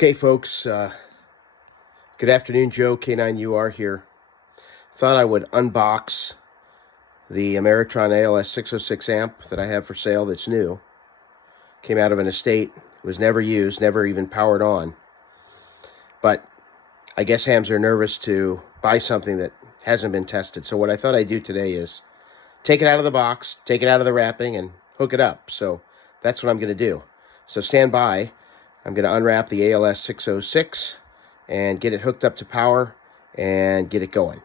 Okay, folks, good afternoon. Joe, K9UR here. Thought I would unbox the Ameritron ALS-606 amp that I have for sale that's new. Came out of an estate, was never used, never even powered on. But I guess hams are nervous to buy something that hasn't been tested. So what I thought I'd do today is take it out of the box, take it out of the wrapping, and hook it up. So that's what I'm going to do. So stand by. I'm going to unwrap the ALS-606 and get it hooked up to power and get it going.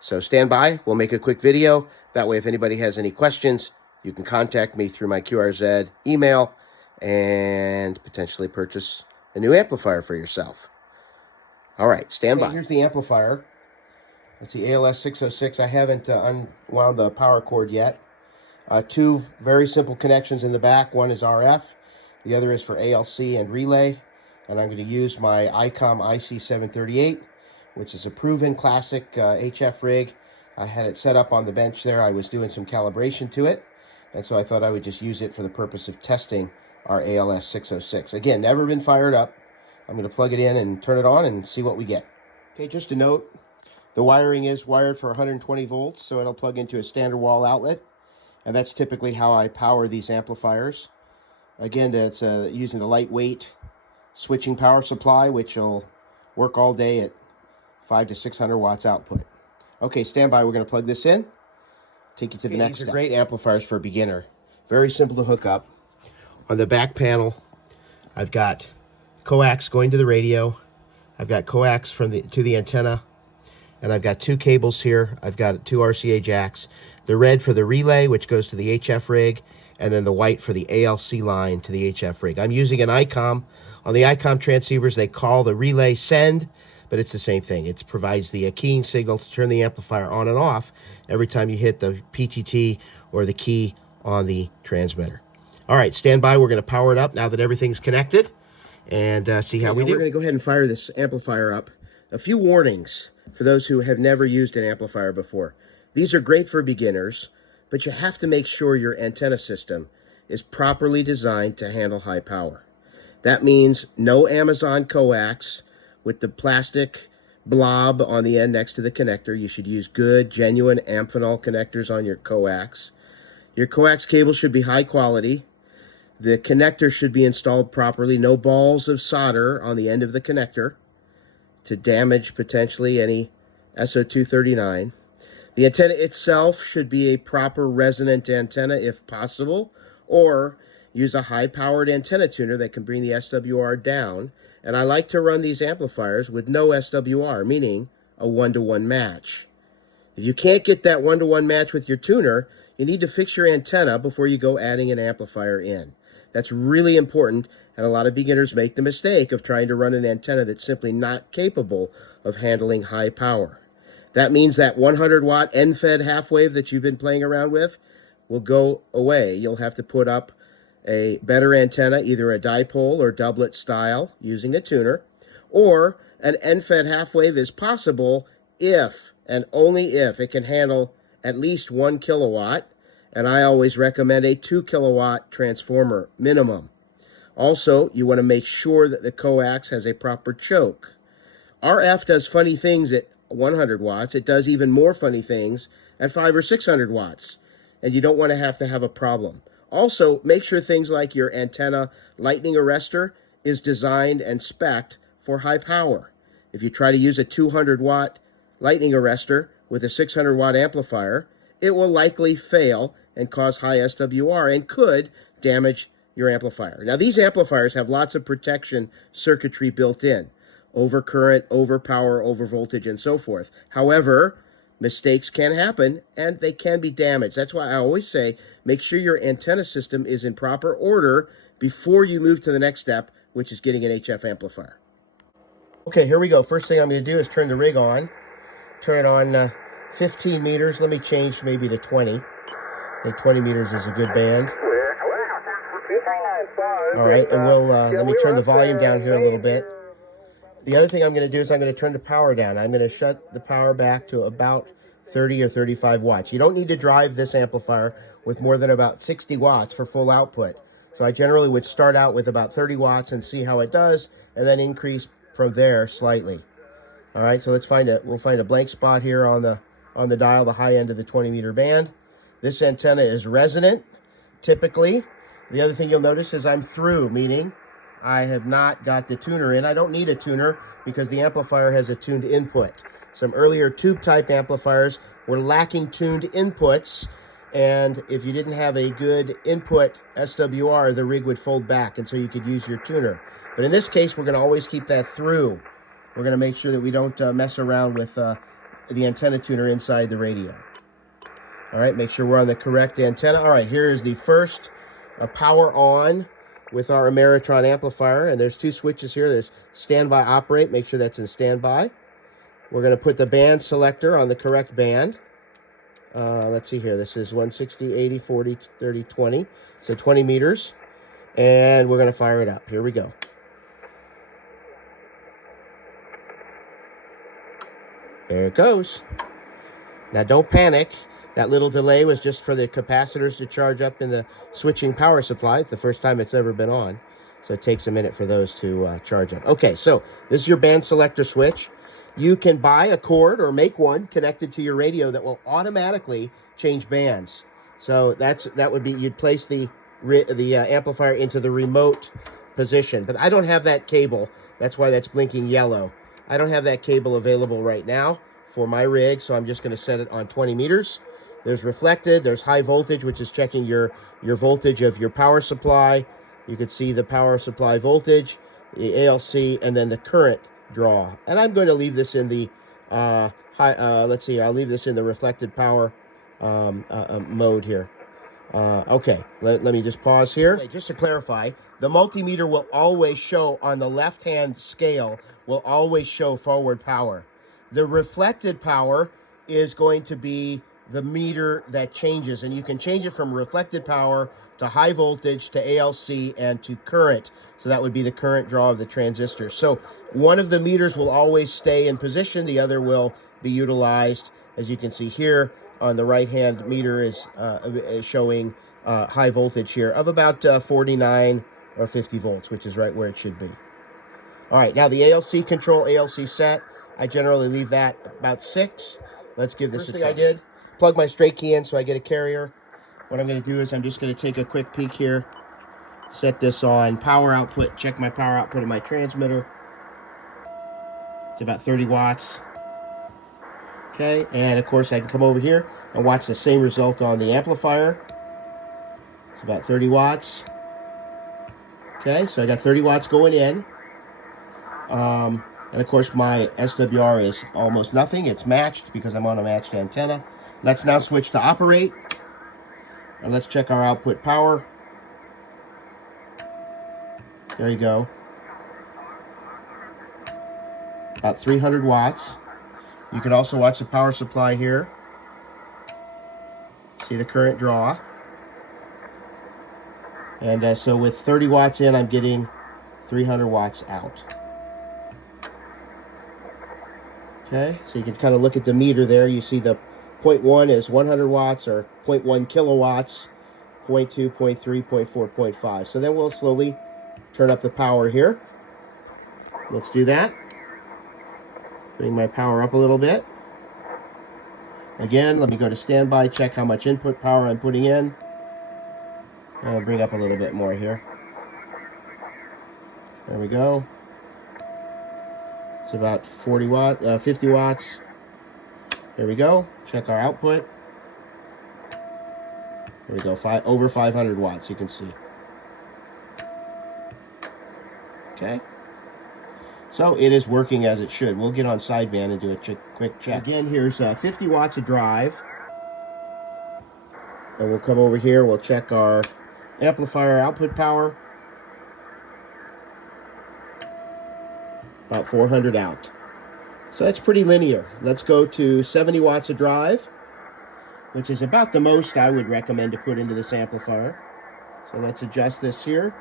So stand by. We'll make a quick video. That way, if anybody has any questions, you can contact me through my QRZ email and potentially purchase a new amplifier for yourself. All right, stand by. Here's the amplifier. That's the ALS-606. I haven't unwound the power cord yet. Two very simple connections in the back. One is RF. The other is for ALC and relay, and I'm going to use my ICOM IC738, which is a proven classic HF rig. I had it set up on the bench there. I was doing some calibration to it, and so I thought I would just use it for the purpose of testing our ALS-606. Again, never been fired up. I'm going to plug it in and turn it on and see what we get. Okay, just a note, the wiring is wired for 120 volts, so it'll plug into a standard wall outlet, and that's typically how I power these amplifiers. Again, that's using the lightweight switching power supply, which will work all day at 500 to 600 watts output. Okay, stand by. We're going to plug this in. Take you to the next step. These are great amplifiers for a beginner. Very simple to hook up. On the back panel, I've got coax going to the radio. I've got coax to the antenna. And I've got two cables here. I've got two RCA jacks. The red for the relay, which goes to the HF rig, and then the white for the ALC line to the HF rig. I'm using an ICOM. On the ICOM transceivers, they call the relay send, but it's the same thing. It provides the keying signal to turn the amplifier on and off every time you hit the PTT or the key on the transmitter. All right, stand by. We're going to power it up now that everything's connected and see how we do. We're going to go ahead and fire this amplifier up. A few warnings for those who have never used an amplifier before. These are great for beginners, but you have to make sure your antenna system is properly designed to handle high power. That means no Amazon coax with the plastic blob on the end next to the connector. You should use good, genuine Amphenol connectors on your coax. Your coax cable should be high quality. The connector should be installed properly. No balls of solder on the end of the connector to damage potentially any SO239. The antenna itself should be a proper resonant antenna if possible, or use a high-powered antenna tuner that can bring the SWR down. And I like to run these amplifiers with no SWR, meaning a one-to-one match. If you can't get that one-to-one match with your tuner, you need to fix your antenna before you go adding an amplifier in. That's really important, and a lot of beginners make the mistake of trying to run an antenna that's simply not capable of handling high power. That means that 100-watt end-fed half-wave that you've been playing around with will go away. You'll have to put up a better antenna, either a dipole or doublet style using a tuner, or an end-fed half-wave is possible if, and only if, it can handle at least 1 kilowatt, and I always recommend a 2 kilowatt transformer minimum. Also, you want to make sure that the coax has a proper choke. RF does funny things at 100 watts. It does even more funny things at 500 or 600 watts, and you don't want to have a problem. Also, make sure things like your antenna lightning arrestor is designed and spec'd for high power. If you try to use a 200-watt lightning arrestor with a 600-watt amplifier, it will likely fail and cause high SWR and could damage your amplifier. Now, these amplifiers have lots of protection circuitry built in. Overcurrent, overpower, overvoltage, and so forth. However, mistakes can happen, and they can be damaged. That's why I always say, make sure your antenna system is in proper order before you move to the next step, which is getting an HF amplifier. Okay, here we go. First thing I'm going to do is turn the rig on. Turn it on 15 meters. Let me change maybe to 20. I think 20 meters is a good band. All right, and we'll let me turn the volume down here a little bit. The other thing I'm going to do is I'm going to turn the power down. I'm going to shut the power back to about 30 or 35 watts. You don't need to drive this amplifier with more than about 60 watts for full output. So I generally would start out with about 30 watts and see how it does, and then increase from there slightly. All right, so we'll find a blank spot here on the dial, the high end of the 20-meter band. This antenna is resonant, typically. The other thing you'll notice is I'm through, meaning I have not got the tuner in. I don't need a tuner because the amplifier has a tuned input. Some earlier tube-type amplifiers were lacking tuned inputs, and if you didn't have a good input SWR, the rig would fold back, and so you could use your tuner. But in this case, we're going to always keep that through. We're going to make sure that we don't mess around with the antenna tuner inside the radio. All right, make sure we're on the correct antenna. All right, here is the first power on with our Ameritron amplifier, and there's two switches here. There's standby operate, make sure that's in standby. We're going to put the band selector on the correct band. Let's see here, this is 160, 80, 40, 30, 20, so 20 meters, and we're going to fire it up. Here we go. There it goes. Now don't panic. That little delay was just for the capacitors to charge up in the switching power supply. It's the first time it's ever been on, so it takes a minute for those to charge up. Okay, so this is your band selector switch. You can buy a cord or make one connected to your radio that will automatically change bands. So that would be, you'd place the amplifier into the remote position. But I don't have that cable. That's why that's blinking yellow. I don't have that cable available right now for my rig, so I'm just going to set it on 20 meters. There's reflected, there's high voltage, which is checking your voltage of your power supply. You can see the power supply voltage, the ALC, and then the current draw. And I'm going to leave this in the let's see, I'll leave this in the reflected power mode here. Okay, let me just pause here. Okay, just to clarify, the multimeter will always show on the left-hand scale, will always show forward power. The reflected power is going to be the meter that changes, and you can change it from reflected power to high voltage to ALC and to current. So that would be the current draw of the transistor. So one of the meters will always stay in position, the other will be utilized. As you can see here on the right hand meter is showing high voltage here of about 49 or 50 volts, which is right where it should be. All right, now the ALC control, ALC set, I generally leave that about 6. Let's give this a try. First thing I did, plug my straight key in so I get a carrier. What I'm going to do is I'm just going to take a quick peek here, set this on power output, check my power output of my transmitter. It's about 30 watts. Okay, and of course I can come over here and watch the same result on the amplifier. It's about 30 watts. Okay, so I got 30 watts going in. And of course my SWR is almost nothing. It's matched because I'm on a matched antenna. Let's now switch to operate. And let's check our output power. There you go. About 300 watts. You can also watch the power supply here. See the current draw. And so with 30 watts in, I'm getting 300 watts out. Okay, so you can kind of look at the meter there. You see the 0.1 is 100 watts or 0.1 kilowatts, 0.2, 0.3, 0.4, 0.5. So then we'll slowly turn up the power here. Let's do that. Bring my power up a little bit. Again, let me go to standby, check how much input power I'm putting in. I'll bring up a little bit more here. There we go. It's about 50 watts. There we go. Check our output. There we go. Over 500 watts, you can see. Okay. So it is working as it should. We'll get on sideband and do a quick check. Again, here's 50 watts of drive. And we'll come over here. We'll check our amplifier output power. About 400 out. So that's pretty linear. Let's go to 70 watts of drive, which is about the most I would recommend to put into this amplifier. So let's adjust this here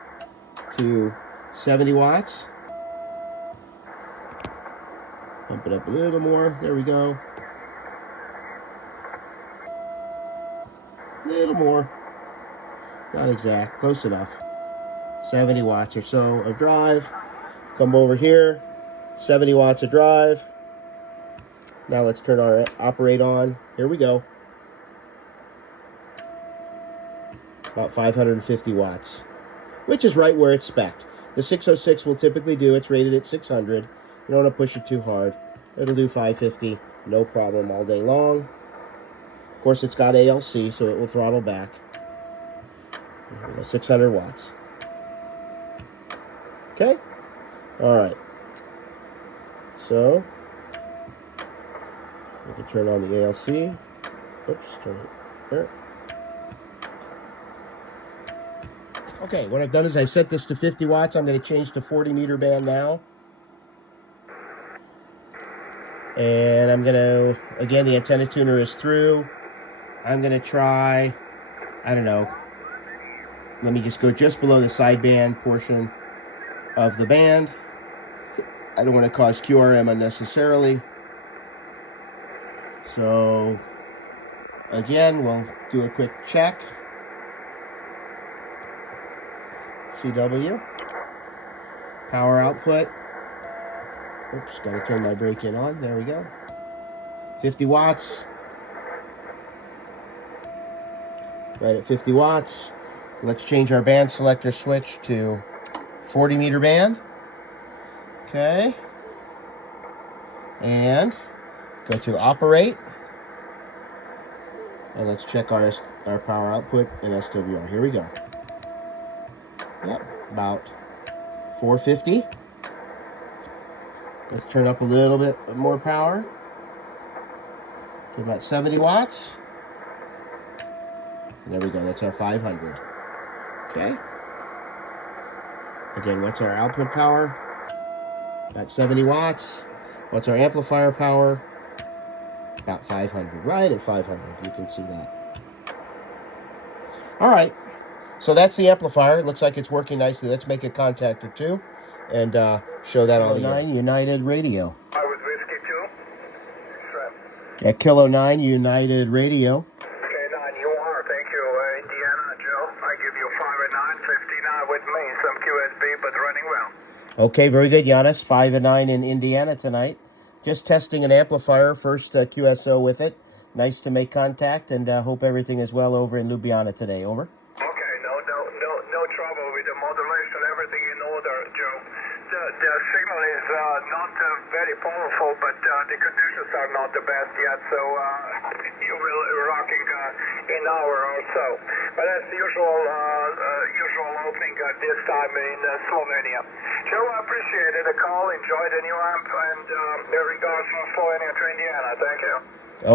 to 70 watts. Pump it up a little more. There we go. A little more. Not exact. Close enough. 70 watts or so of drive. Come over here, 70 watts of drive. Now let's turn our operate on. Here we go. About 550 watts, which is right where it's spec'd. The 606 will typically do, it's rated at 600. You don't want to push it too hard. It'll do 550, no problem all day long. Of course, it's got ALC, so it will throttle back. 600 watts. Okay? All right. So, we can turn on the ALC. Oops, turn it there. Okay, what I've done is I've set this to 50 watts. I'm going to change to 40 meter band now. And I'm going to, again, the antenna tuner is through. I'm going to try, I don't know, let me just go just below the sideband portion of the band. I don't want to cause QRM unnecessarily. So, again, we'll do a quick check. CW. Power output. Oops, got to turn my brake in on. There we go. 50 watts. Right at 50 watts. Let's change our band selector switch to 40 meter band. Okay. And go to operate. And let's check our power output and SWR. Here we go. Yep, about 450. Let's turn up a little bit more power to about 70 watts. And there we go, that's our 500. Okay. Again, what's our output power? About 70 watts. What's our amplifier power? About 500, right at 500, you can see that. All right, so that's the amplifier. It looks like it's working nicely. Let's make a contact or two and show that on the 9 United Radio. I was Whiskey 2. At Kilo 9 United Radio. Okay, 9 you are. Thank you, Indiana, Joe. I give you 5 and 9, 59 with me. Some QSB, but running well. Okay, very good, Giannis. 5 and 9 in Indiana tonight. Just testing an amplifier, first QSO with it. Nice to make contact, and hope everything is well over in Ljubljana today. Over. Okay, no trouble with the modulation, everything in order, Joe. The signal is not very powerful, but the conditions are not the best yet, so you will rocking in hour or so. But as usual opening this time in Slovenia. Joe, I appreciated the call, enjoyed the new amp, and regards from Slovenia to Indiana. Thank you.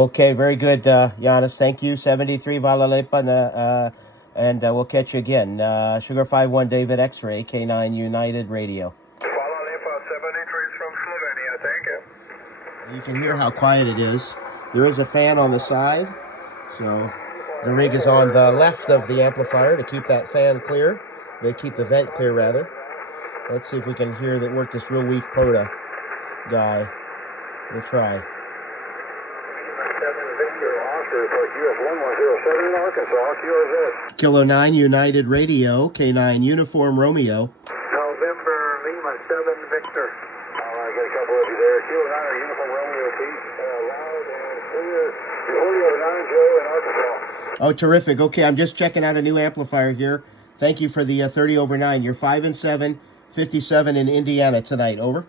Okay, very good, Giannis. Thank you. 73 Vala Lepa, and we'll catch you again. Sugar 51 David X-Ray, K9 United Radio. Vala Lepa 73 from Slovenia. Thank you. You can hear how quiet it is. There is a fan on the side, so the rig is on the left of the amplifier to keep that fan clear. They keep the vent clear, rather. Let's see if we can hear that work this real weak POTA guy. We'll try. Kilo 9 United Radio, K9 Uniform Romeo. November Lima 7 Victor. I got a couple of you there. Kilo 9 Uniform Romeo, please. Loud and clear. Julio 9 Joe in Arkansas. Oh, terrific. Okay, I'm just checking out a new amplifier here. Thank you for the 30 over 9. You're 5 and 7, 57 in Indiana tonight. Over.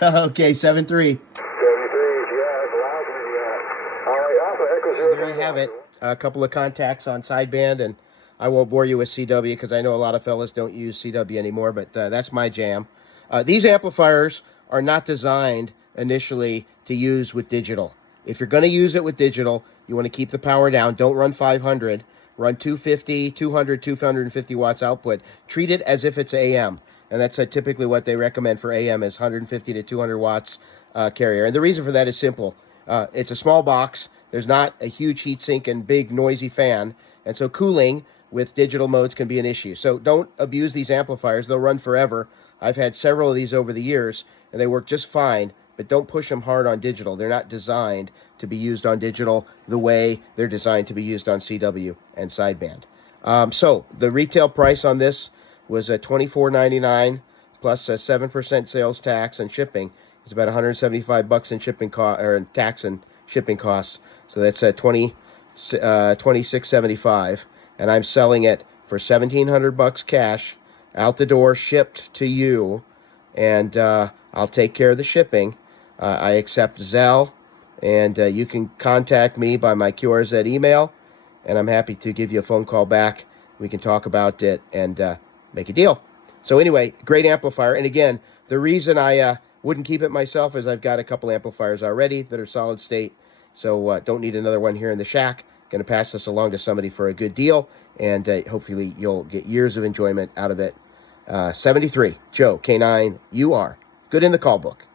Okay, 7-3. There you have it. A couple of contacts on sideband, and I won't bore you with CW because I know a lot of fellas don't use CW anymore, but that's my jam. These amplifiers are not designed initially to use with digital. If you're going to use it with digital, you want to keep the power down. Don't run 500. Run 250, 200, 250 watts output. Treat it as if it's AM. And that's typically what they recommend for AM is 150 to 200 watts carrier. And the reason for that is simple. It's a small box. There's not a huge heatsink and big noisy fan. And so cooling with digital modes can be an issue. So don't abuse these amplifiers. They'll run forever. I've had several of these over the years, and they work just fine. But don't push them hard on digital. They're not designed to be used on digital the way they're designed to be used on CW and sideband. So the retail price on this was $24.99 plus a 7% sales tax and shipping. It's about $175 in shipping or in tax and shipping costs. So that's $26.75, and I'm selling it for $1,700 cash, out the door, shipped to you, and I'll take care of the shipping. I accept Zelle, and you can contact me by my QRZ email, and I'm happy to give you a phone call back. We can talk about it and make a deal. So anyway, great amplifier. And again, the reason I wouldn't keep it myself is I've got a couple amplifiers already that are solid state, so don't need another one here in the shack. Going to pass this along to somebody for a good deal, and hopefully you'll get years of enjoyment out of it. 73, Joe, K9, you are good in the call book.